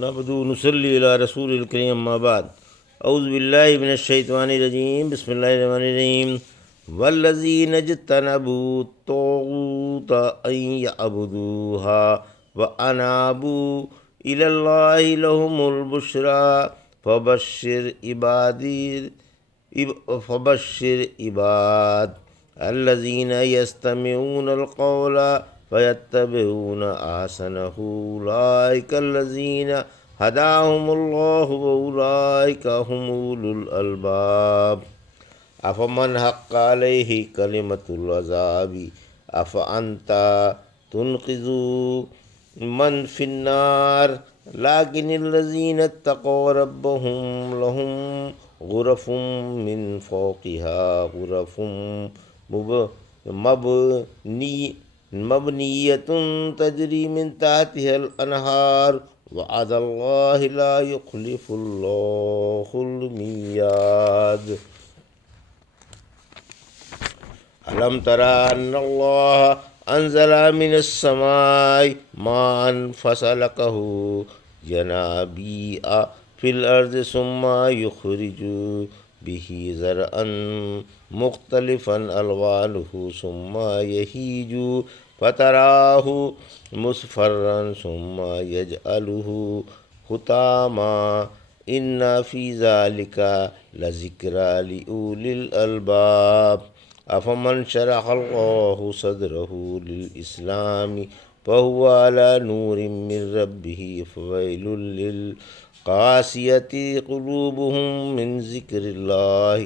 نحمدہ و نصلی علی رسول الکریم اما بعد اعوذ باللہ من الشیطان الرجیم بسم اللہ الرحمن الرحیم والذین اجتنبوا الطاغوت ان یعبدوها وانابوا الی اللہ لهم البشری فبشر عباد الذین یستمعون القول فیتبعون احسنہ اولئک الذین ہداہم اللہ واولئک هم اولو الالباب افمن حق علیہ کلمۃ العذاب افانت تنقذ من فی النار لیکن الذین اتقوا ربهم لهم غرف من فوقها غرف مبنیۃ تجری من تحتها الانہار وعد اللہ لا یخلف اللہ المیعاد الم تر ان اللہ انزل من السماء ماء فسلکہ ينابيع في الأرض ثم يخرج به زرعا مختلفا ألوانه ثم يهيج فتراه مصفرا ثم يجعله حطاما إن في ذلك لذكرى لأولي الألباب أفمن شرح الله صدره للإسلام فهو على نور من ربه فويل للقاسية قلوبهم من ذكر الله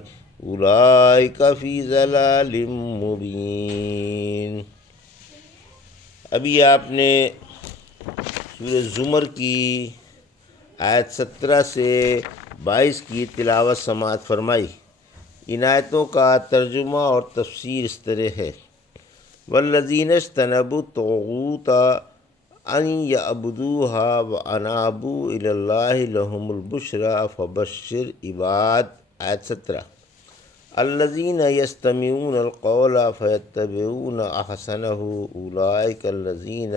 أولئك في ضلال مبين۔ ابھی آپ نے سورہ زمر کی آیت 17 سے 22 کی تلاوت سماعت فرمائی۔ ان آیتوں کا ترجمہ اور تفسیر اس طرح ہے: والذین اجتنبوا الطاغوت ان یعبدوها وانابوا الی اللہ لهم البشری فبشر عباد۔ آیت 17: الذین یستمعون القول فیتبعون احسنہ اولئک الذین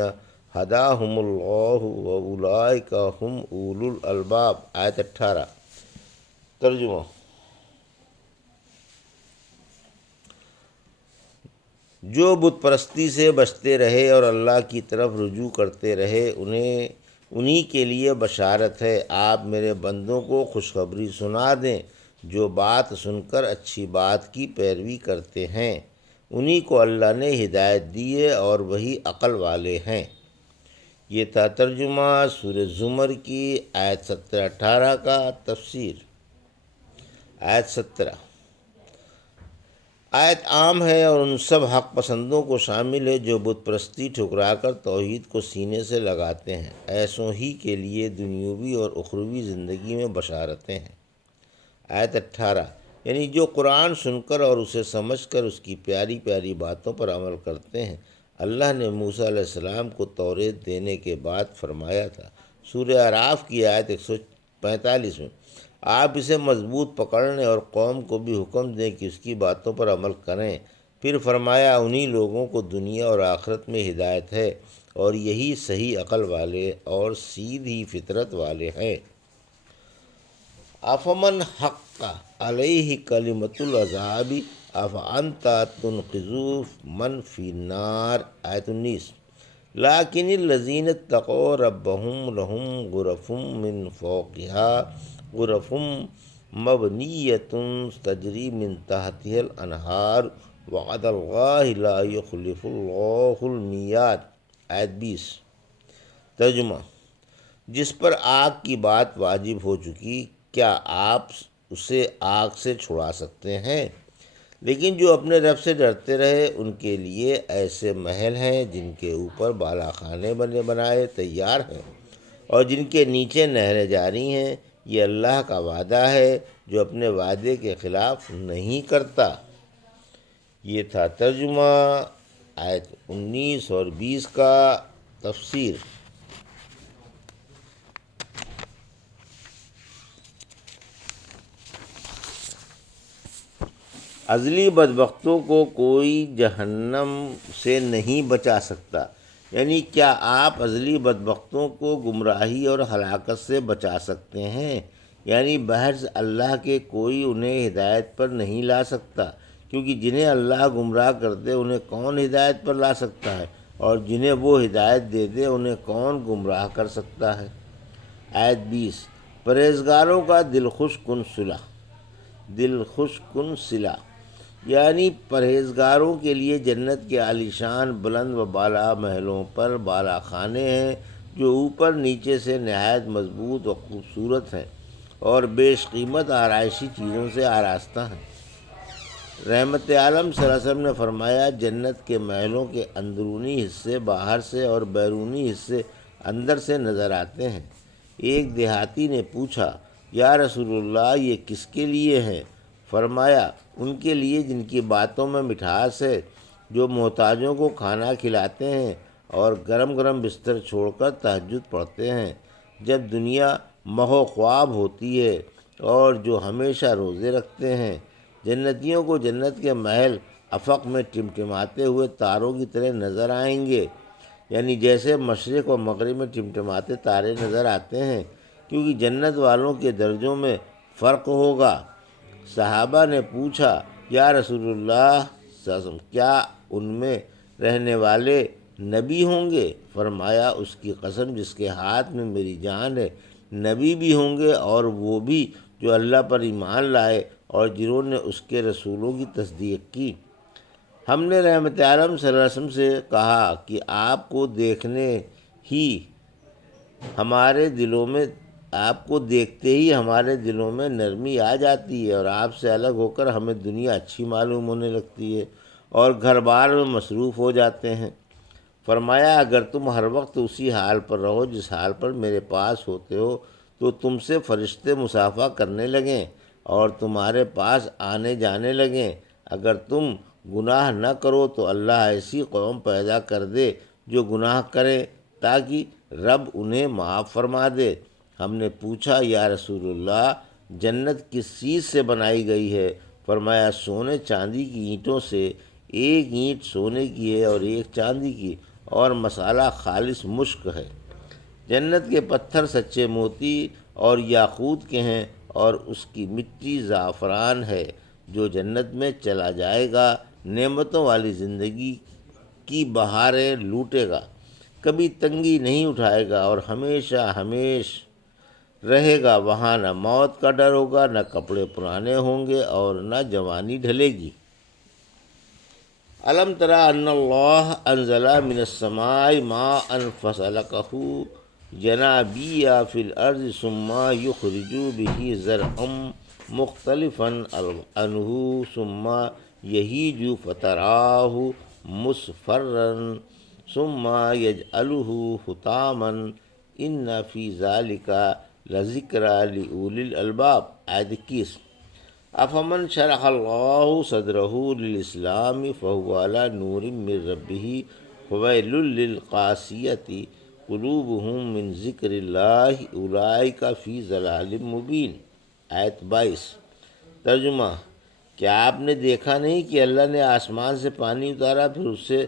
ہداہم اللہ واولئک هم اولو الالباب۔ آیت 18۔ ترجمہ: جو بت پرستی سے بچتے رہے اور اللہ کی طرف رجوع کرتے رہے انہی کے لیے بشارت ہے۔ آپ میرے بندوں کو خوشخبری سنا دیں جو بات سن کر اچھی بات کی پیروی کرتے ہیں، انہی کو اللہ نے ہدایت دی ہے اور وہی عقل والے ہیں۔ یہ تھا ترجمہ سورہ زمر کی آیت 17-18 کا تفسیر۔ آیت 17: آیت عام ہے اور ان سب حق پسندوں کو شامل ہے جو بت پرستی ٹھکرا کر توحید کو سینے سے لگاتے ہیں، ایسوں ہی کے لیے دنیاوی اور اخروی زندگی میں بشارتیں ہیں۔ آیت 18: یعنی جو قرآن سن کر اور اسے سمجھ کر اس کی پیاری پیاری باتوں پر عمل کرتے ہیں۔ اللہ نے موسیٰ علیہ السلام کو توریت دینے کے بعد فرمایا تھا، سورہ اعراف کی آیت 145 میں، آپ اسے مضبوط پکڑ لیں اور قوم کو بھی حکم دیں کہ اس کی باتوں پر عمل کریں۔ پھر فرمایا انہی لوگوں کو دنیا اور آخرت میں ہدایت ہے اور یہی صحیح عقل والے اور سیدھی فطرت والے ہیں۔ افمن حق علیہ کلمۃ العذاب افانت تنقذ من فی النار۔ آیت 19: لیکن الذین اتقوا ربهم لهم غرف من فوقها غرف مبنیۃ تجری من تحتها الانہار وعد اللہ لا یخلف اللہ المیعاد۔ آیت 20۔ ترجمہ: جس پر آگ کی بات واجب ہو چکی، کیا آپ اسے آگ سے چھڑا سکتے ہیں؟ لیکن جو اپنے رب سے ڈرتے رہے ان کے لیے ایسے محل ہیں جن کے اوپر بالا خانے بنائے تیار ہیں اور جن کے نیچے نہریں جاری ہیں۔ یہ اللہ کا وعدہ ہے جو اپنے وعدے کے خلاف نہیں کرتا۔ یہ تھا ترجمہ آیت 19 اور 20 کا تفسیر۔ ازلی بدبختوں کو کوئی جہنم سے نہیں بچا سکتا، یعنی کیا آپ ازلی بدبختوں کو گمراہی اور ہلاکت سے بچا سکتے ہیں؟ یعنی بحث اللہ کے کوئی انہیں ہدایت پر نہیں لا سکتا، کیونکہ جنہیں اللہ گمراہ کر دے انہیں کون ہدایت پر لا سکتا ہے، اور جنہیں وہ ہدایت دے دے انہیں کون گمراہ کر سکتا ہے۔ آیت 20، پرہیزگاروں کا دل خوش کن صلح، دل خوش کن صلہ، یعنی پرہیزگاروں کے لیے جنت کے عالیشان بلند و بالا محلوں پر بالا خانے ہیں جو اوپر نیچے سے نہایت مضبوط و خوبصورت ہیں اور بیش قیمت آرائشی چیزوں سے آراستہ ہیں۔ رحمت عالم صلی اللہ علیہ وسلم نے فرمایا، جنت کے محلوں کے اندرونی حصے باہر سے اور بیرونی حصے اندر سے نظر آتے ہیں۔ ایک دیہاتی نے پوچھا، یا رسول اللہ یہ کس کے لیے ہیں؟ فرمایا، ان کے لیے جن کی باتوں میں مٹھاس ہے، جو محتاجوں کو کھانا کھلاتے ہیں اور گرم گرم بستر چھوڑ کر تہجد پڑھتے ہیں جب دنیا محو خواب ہوتی ہے، اور جو ہمیشہ روزے رکھتے ہیں۔ جنتیوں کو جنت کے محل افق میں ٹمٹماتے ہوئے تاروں کی طرح نظر آئیں گے، یعنی جیسے مشرق و مغرب میں ٹمٹماتے تارے نظر آتے ہیں، کیونکہ جنت والوں کے درجوں میں فرق ہوگا۔ صحابہ نے پوچھا، یا رسول اللہ صلی اللہ علیہ وسلم، کیا ان میں رہنے والے نبی ہوں گے؟ فرمایا، اس کی قسم جس کے ہاتھ میں میری جان ہے، نبی بھی ہوں گے، اور وہ بھی جو اللہ پر ایمان لائے اور جنہوں نے اس کے رسولوں کی تصدیق کی۔ ہم نے رحمت عالم صلی اللہ علیہ وسلم سے کہا کہ آپ کو دیکھتے ہی ہمارے دلوں میں نرمی آ جاتی ہے، اور آپ سے الگ ہو کر ہمیں دنیا اچھی معلوم ہونے لگتی ہے اور گھر بار میں مصروف ہو جاتے ہیں۔ فرمایا، اگر تم ہر وقت اسی حال پر رہو جس حال پر میرے پاس ہوتے ہو تو تم سے فرشتے مصافحہ کرنے لگیں اور تمہارے پاس آنے جانے لگیں۔ اگر تم گناہ نہ کرو تو اللہ ایسی قوم پیدا کر دے جو گناہ کریں تاکہ رب انہیں معاف فرما دے۔ ہم نے پوچھا، یا رسول اللہ جنت کس چیز سے بنائی گئی ہے؟ فرمایا، سونے چاندی کی اینٹوں سے، ایک اینٹ سونے کی ہے اور ایک چاندی کی، اور مسالہ خالص مشک ہے۔ جنت کے پتھر سچے موتی اور یاقوت کے ہیں، اور اس کی مٹی زعفران ہے۔ جو جنت میں چلا جائے گا نعمتوں والی زندگی کی بہاریں لوٹے گا، کبھی تنگی نہیں اٹھائے گا اور ہمیشہ ہمیش رہے گا۔ وہاں نہ موت کا ڈر ہوگا، نہ کپڑے پرانے ہوں گے اور نہ جوانی ڈھلے گی۔ الم تری ان اللہ انزل من السماء ماء فسلکہ ينابيع في الأرض ثم يخرج به زرعا مختلفا ألوانه ثم يهيج فتراه مصفرا ثم يجعله حطاما إن في ذلك لذكرى لأولي الألباب۔ آیت 21، افمن شرح اللہ صدرہ للاسلام فہو علی نور من ربہ فویل للقاسیۃ قلوبہم من ذکر اللہ اولئک فی ضلال مبین۔ آیت 22، ترجمہ، کیا آپ نے دیکھا نہیں کہ اللہ نے آسمان سے پانی اتارا، پھر اسے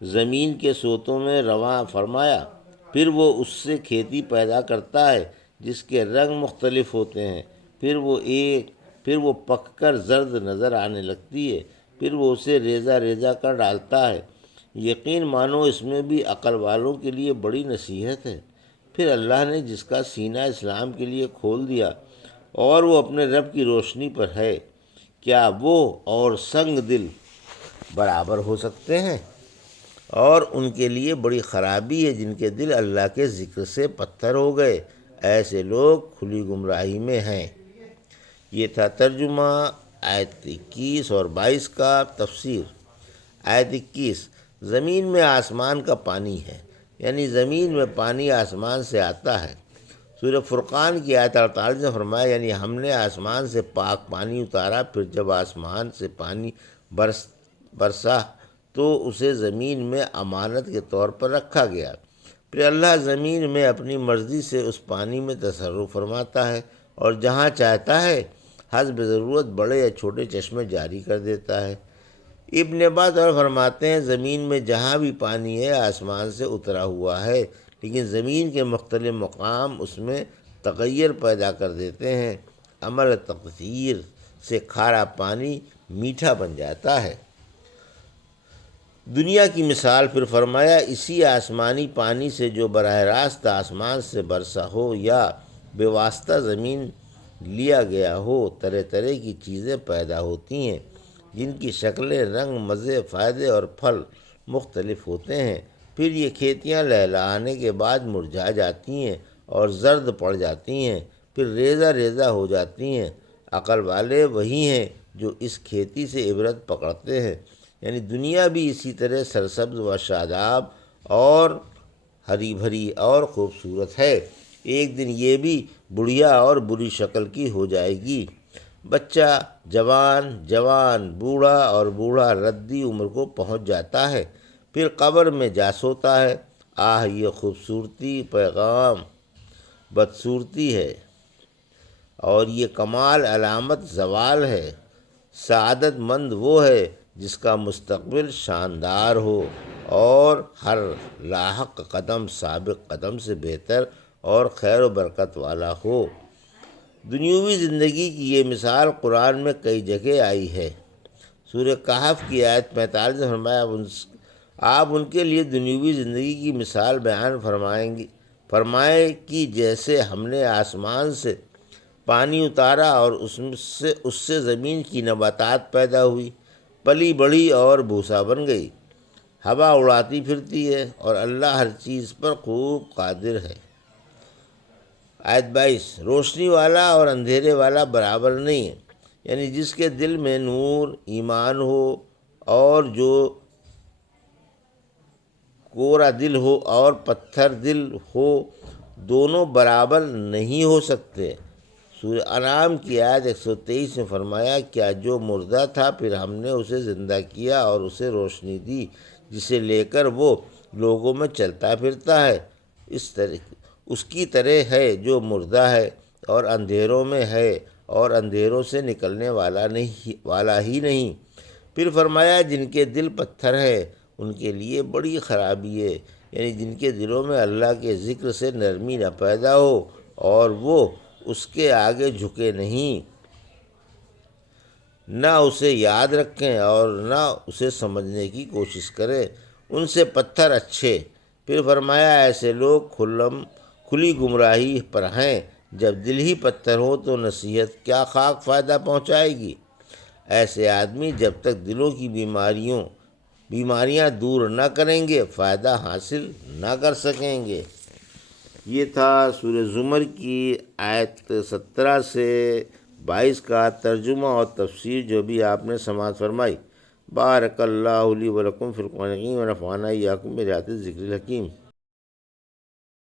زمین کے سوتوں میں رواں فرمایا، پھر وہ اس سے کھیتی پیدا کرتا ہے جس کے رنگ مختلف ہوتے ہیں، پھر وہ پک کر زرد نظر آنے لگتی ہے، پھر وہ اسے ریزہ ریزہ کر ڈالتا ہے۔ یقین مانو اس میں بھی عقل والوں کے لیے بڑی نصیحت ہے۔ پھر اللہ نے جس کا سینہ اسلام کے لیے کھول دیا اور وہ اپنے رب کی روشنی پر ہے، کیا وہ اور سنگ دل برابر ہو سکتے ہیں؟ اور ان کے لیے بڑی خرابی ہے جن کے دل اللہ کے ذکر سے پتھر ہو گئے، ایسے لوگ کھلی گمراہی میں ہیں۔ یہ تھا ترجمہ آیت 21 اور 22 کا تفسیر۔ آیت 21، زمین میں آسمان کا پانی ہے، یعنی زمین میں پانی آسمان سے آتا ہے۔ سورہ فرقان کی آیت 48 نے فرمایا، یعنی ہم نے آسمان سے پاک پانی اتارا، پھر جب آسمان سے پانی برسا تو اسے زمین میں امانت کے طور پر رکھا گیا۔ پھر اللہ زمین میں اپنی مرضی سے اس پانی میں تصرف فرماتا ہے اور جہاں چاہتا ہے حسب ضرورت بڑے یا چھوٹے چشمے جاری کر دیتا ہے۔ ابن عباس اور فرماتے ہیں زمین میں جہاں بھی پانی ہے آسمان سے اترا ہوا ہے، لیکن زمین کے مختلف مقام اس میں تغیر پیدا کر دیتے ہیں۔ عمل تغیر سے کھارا پانی میٹھا بن جاتا ہے۔ دنیا کی مثال پھر فرمایا اسی آسمانی پانی سے جو براہ راست آسمان سے برسا ہو یا بے واسطہ زمین لیا گیا ہو، طرح طرح کی چیزیں پیدا ہوتی ہیں جن کی شکلیں، رنگ، مزے، فائدے اور پھل مختلف ہوتے ہیں۔ پھر یہ کھیتیاں لہلانے کے بعد مرجھا جاتی ہیں اور زرد پڑ جاتی ہیں، پھر ریزہ ریزہ ہو جاتی ہیں۔ عقل والے وہی ہیں جو اس کھیتی سے عبرت پکڑتے ہیں۔ یعنی دنیا بھی اسی طرح سرسبز و شاداب اور ہری بھری اور خوبصورت ہے، ایک دن یہ بھی بڑھیا اور بری شکل کی ہو جائے گی۔ بچہ جوان، جوان بوڑھا اور بوڑھا ردی عمر کو پہنچ جاتا ہے، پھر قبر میں جا سوتا ہے۔ آہ یہ خوبصورتی پیغام بدصورتی ہے، اور یہ کمال علامت زوال ہے۔ سعادت مند وہ ہے جس کا مستقبل شاندار ہو اور ہر لاحق قدم سابق قدم سے بہتر اور خیر و برکت والا ہو۔ دنیوی زندگی کی یہ مثال قرآن میں کئی جگہ آئی ہے۔ سورہ کہف کی آیت 45 میں فرمایا آپ ان کے لیے دنیوی زندگی کی مثال بیان فرمائے کہ جیسے ہم نے آسمان سے پانی اتارا اور اس سے زمین کی نباتات پیدا ہوئی، پلی بڑھی اور بھوسا بن گئی۔ ہوا اڑاتی پھرتی ہے اور اللہ ہر چیز پر خوب قادر ہے۔ آیت 22 روشنی والا اور اندھیرے والا برابر نہیں ہے، یعنی جس کے دل میں نور ایمان ہو اور جو کورا دل ہو اور پتھر دل ہو، دونوں برابر نہیں ہو سکتے۔ سورہ انعام کی آیت 123 میں فرمایا کیا جو مردہ تھا پھر ہم نے اسے زندہ کیا اور اسے روشنی دی جسے لے کر وہ لوگوں میں چلتا پھرتا ہے، اس کی طرح ہے جو مردہ ہے اور اندھیروں میں ہے اور اندھیروں سے نکلنے والا ہی نہیں۔ پھر فرمایا جن کے دل پتھر ہیں ان کے لیے بڑی خرابی ہے، یعنی جن کے دلوں میں اللہ کے ذکر سے نرمی نہ پیدا ہو اور وہ اس کے آگے جھکے نہیں، نہ اسے یاد رکھیں اور نہ اسے سمجھنے کی کوشش کریں، ان سے پتھر اچھے۔ پھر فرمایا ایسے لوگ کھلی گمراہی پر ہیں، جب دل ہی پتھر ہو تو نصیحت کیا خاک فائدہ پہنچائے گی۔ ایسے آدمی جب تک دلوں کی بیماریاں دور نہ کریں گے فائدہ حاصل نہ کر سکیں گے۔ یہ تھا سورہ زمر کی آیت 17 سے 22 کا ترجمہ اور تفسیر جو بھی آپ نے سماعت فرمائی۔ بارک اللہ لی و لکم فی القرآن الحکیم و نفعنی وایاکم بآیات الذکر الحکیم۔